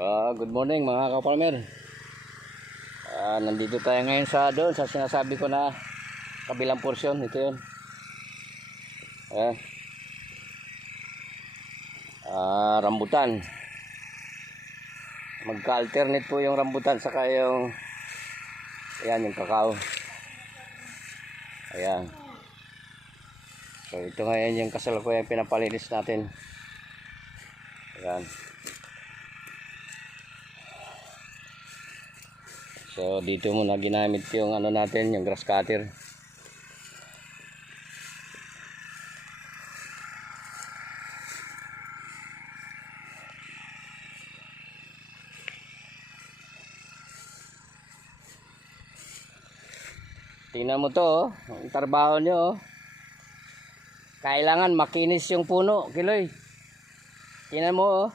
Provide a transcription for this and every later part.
Good morning mga ka-farmer. Nandito tayo ngayon sa sinasabi ko na kabilang porsyon. Ito yun. Rambutan. Magka-alternate po yung rambutan saka yung yung kakao. Ayan. So ito ngayon yung kasalukuyan pinapalinis natin. Ayan. So dito muna ginamit yung natin, yung grass cutter. Tingnan mo to, ang trabaho nyo. Kailangan makinis yung puno, Kiloy. Tingnan mo.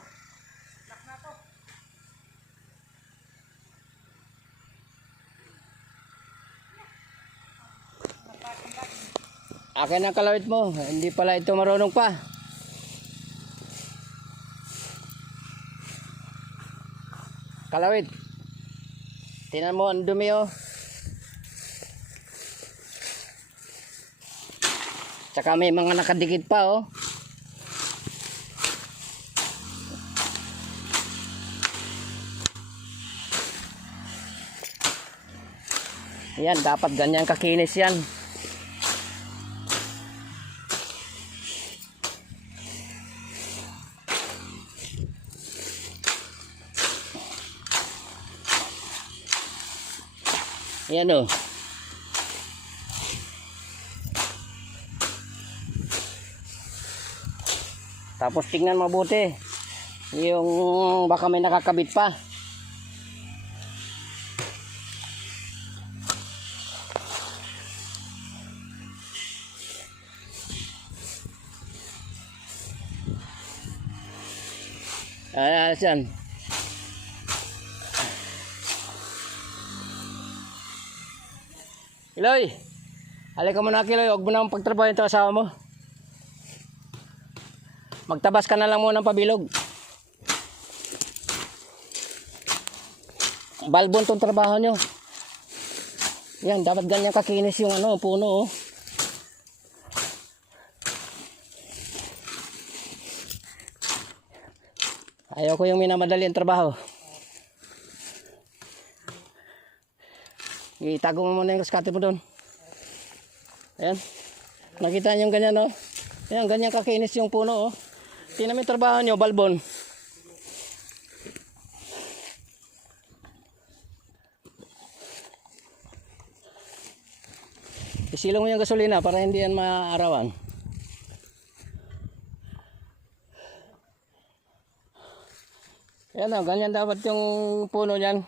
Akin ang kalawit mo, hindi pala ito marunong pa. Kalawit. Tingnan mo ang dumi Tsaka may mga nakadikit pa Yan, dapat ganyan kakinis yan. Yan Tapos tingnan mabuti yung baka may nakakabit pa. Yan. Kiloy, halika muna Kiloy, huwag mo na pagtrabaho yung asawa mo. Magtabas ka na lang muna ng pabilog. Balbon tong trabaho nyo. Yan, dapat ganyan kakinis yung puno Ayaw ko yung minamadali ang trabaho. Itago mo muna yung kaskate mo doon. Ayan. Nakita nyo yung ganyan Ayan, ganyan kakinis yung puno Tingnan mo yung trabaho nyo, balbon. Isilong mo yung gasolina para hindi yan maarawan. Ayan ganyan dapat yung puno nyan.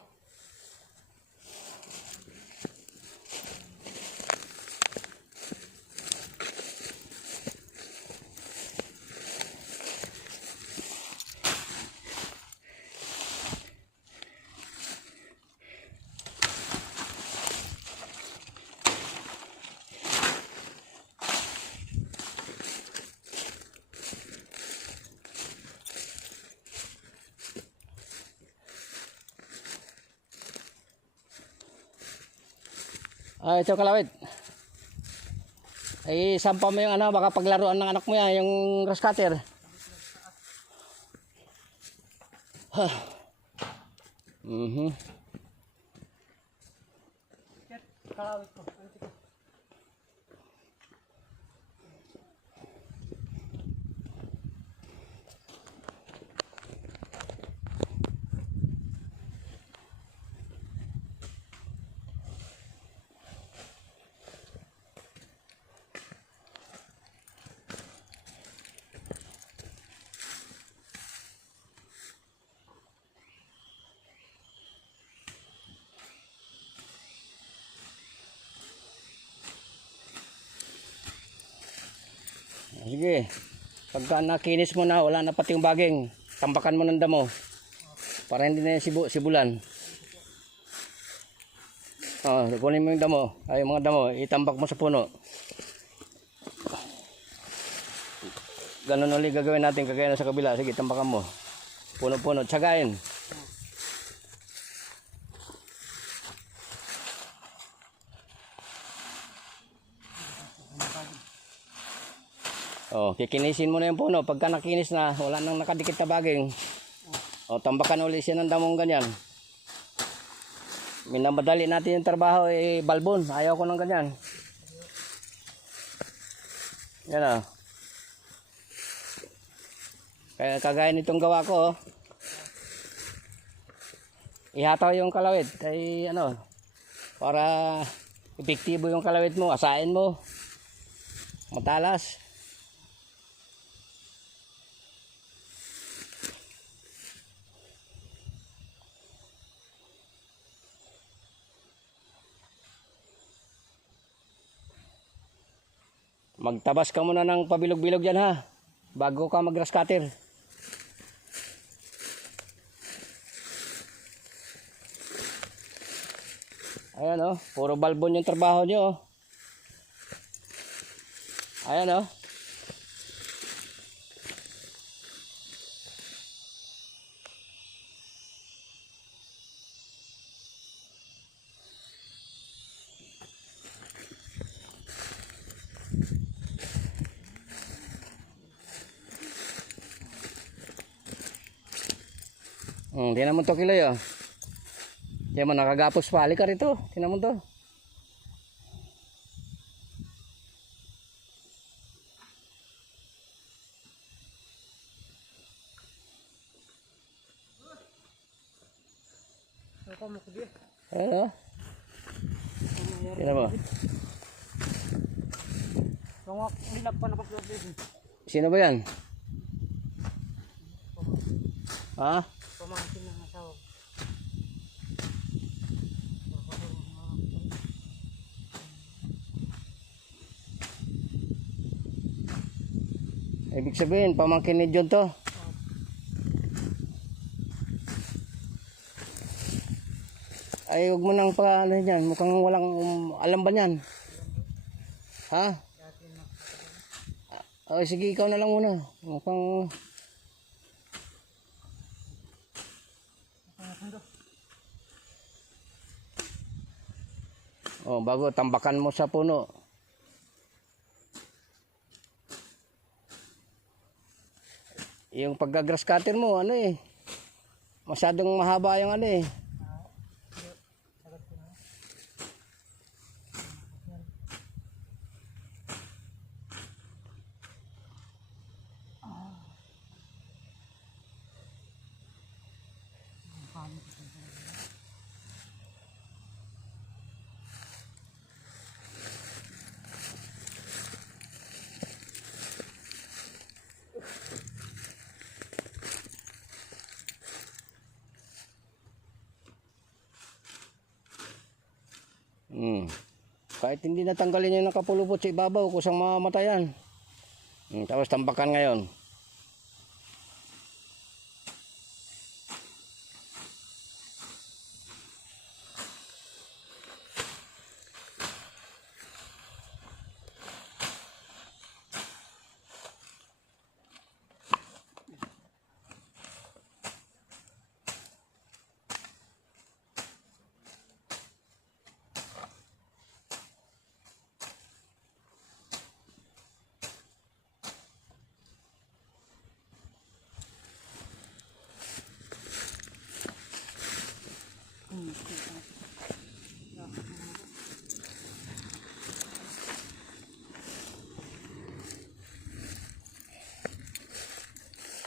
Ito kalawit. Ay sampa mo yung baka paglaruan ng anak mo yan, yung grass cutter. Kalawit ko. Sige, pagka nakinis mo na, wala na pati yung baging, tambakan mo ng damo para hindi na yung sibulan. Kunin mo yung damo, yung mga damo, itambak mo sa puno. Ganun ulit gagawin natin, kagaya na sa kabila. Sige, tambakan mo. Puno-puno, tsagain. Oh, kikinisin mo na yung puno. Pagka nakinis na, wala nang nakadikit na baging. O, tambakan ulit siya ng damong ganyan. Minamadali natin yung trabaho, balbon. Ayaw ko ng ganyan. Yan o. Kaya kagaya nitong gawa ko, ihataw yung kalawit. Ay ano, para epektibo yung kalawit mo, asain mo. Matalas. Magtabas ka muna ng pabilog-bilog dyan ha, bago ka mag-grass cutter. Ayan o, puro balbon yung trabaho nyo o. Ayan o. Tinan mo to Kiloy oh. Tinan mo nakagapos pa. Halika rito. Tinan mo to. Ayan oh. Tinan mo. Sino ba yan? Ha? Pamangkin ng asawa. Ibig sabihin, pamangkin ni John to. Ay, huwag mo nang pa, ano yan, mukhang walang alam ba yan? Ha? Ay, sige, ikaw na lang muna. Mukhang... Oh, bago tambakan mo sa puno. Yung pagka-grass cutter mo, ano eh. Masyadong mahaba yung ano eh. Kahit hindi natanggalin yung nakapulupot sa ibabaw, kusang mamatayan. Tapos tambakan ngayon.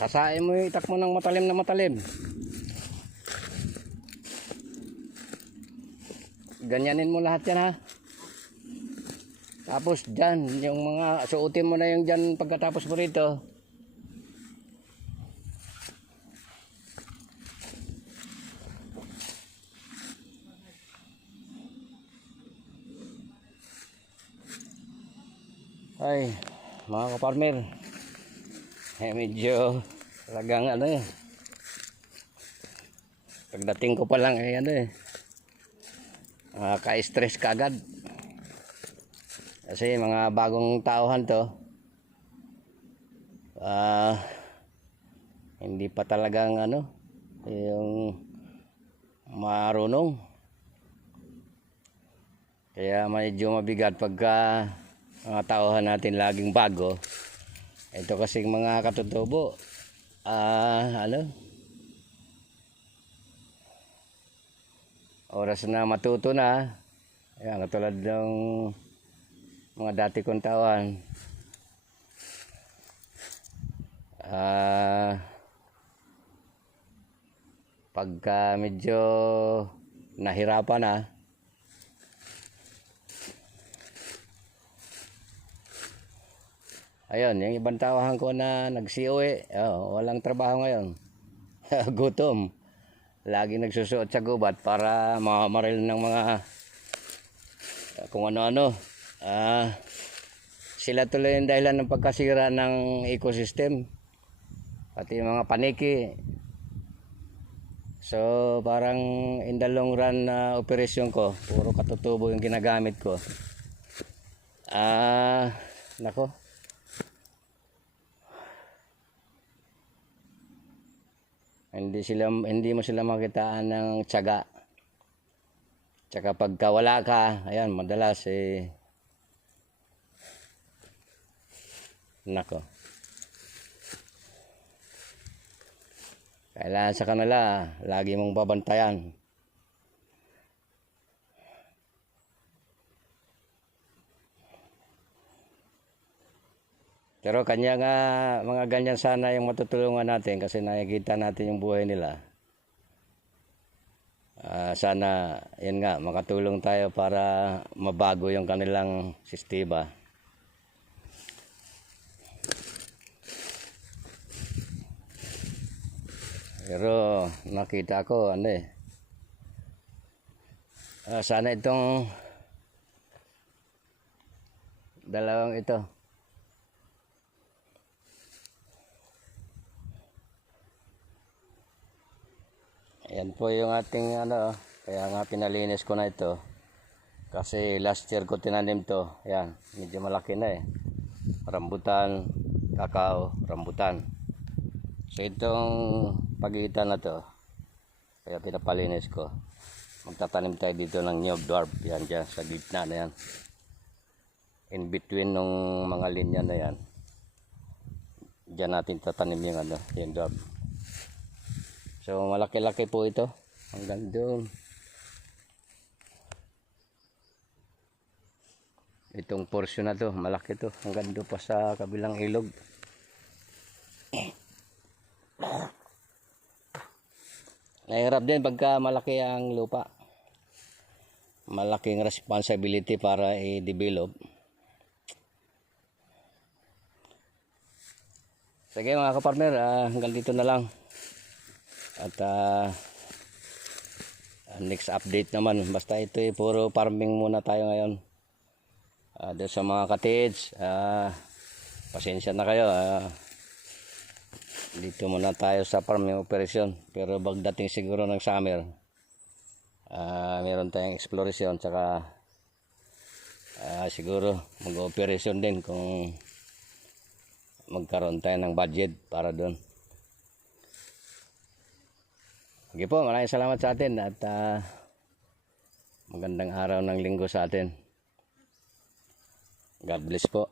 Kasain mo yung itak mo ng matalim na matalim. Ganyanin mo lahat yan ha. Tapos dyan, yung mga suotin mo na yung dyan pagkatapos mo rito. Ay, mga kaparmer. Medyo talagang ano eh. Pagdating ko pa lang ano eh. Ka-stress kagad. Kasi mga bagong tauhan to. Hindi pa talagang ano, yung marunong. Kaya medyo mabigat pagka mga tauhan natin laging bago. Ito kasing mga katutubo, oras na matuto na. Ayan, katulad ng mga dati kong tawan. Pagka medyo nahirapan na, ayun, yung ibang tawahan ko na nagsiuwi, walang trabaho ngayon. Gutom. Lagi nagsusuot sa gubat para mamamaril ng mga kung ano-ano. Sila tuloy yung dahilan ng pagkasira ng ecosystem. Pati yung mga paniki. So parang in the long run na operasyon ko, puro katutubo yung ginagamit ko. Nako. Hindi mo sila makitaan ng tiyaga. Tsaka pagka wala ka, ayan, madalas nako. Kailangan sa kanila, lagi mong babantayan. Pero kanya nga, mga ganyan sana yung matutulungan natin kasi nakikita natin yung buhay nila. Sana, yun nga, makatulong tayo para mabago yung kanilang sistema. Pero nakita ko sana itong dalawang ito, ayan po yung ating kaya nga pinalinis ko na ito kasi last year ko tinanim to. Ayan, medyo malaki na rambutan, kakao, rambutan. So itong pagitan na to, kaya pinapalinis ko. Magtatanim tayo dito ng nyog dwarf. Yan dyan sa gitna na yan. In between ng mga linya na yan, dyan natin tatanim yung yung dwarf. So malaki-laki po ito. Hanggang doon. Itong portion na to, malaki to. Hanggang doon pa sa kabilang ilog. Nahirap din pagka malaki ang lupa. Malaking responsibility para i-develop. Sige mga kapartner, hanggang dito na lang. At next update naman. Basta ito puro farming muna tayo ngayon. Doon sa mga cottage, pasensya na kayo. Dito muna tayo sa farming operation. Pero pagdating siguro ng summer, meron tayong exploration. Tsaka siguro mag-operation din kung magkaroon tayo ng budget para doon. Sige po, maraming salamat sa atin. At magandang araw ng linggo sa atin. God bless po.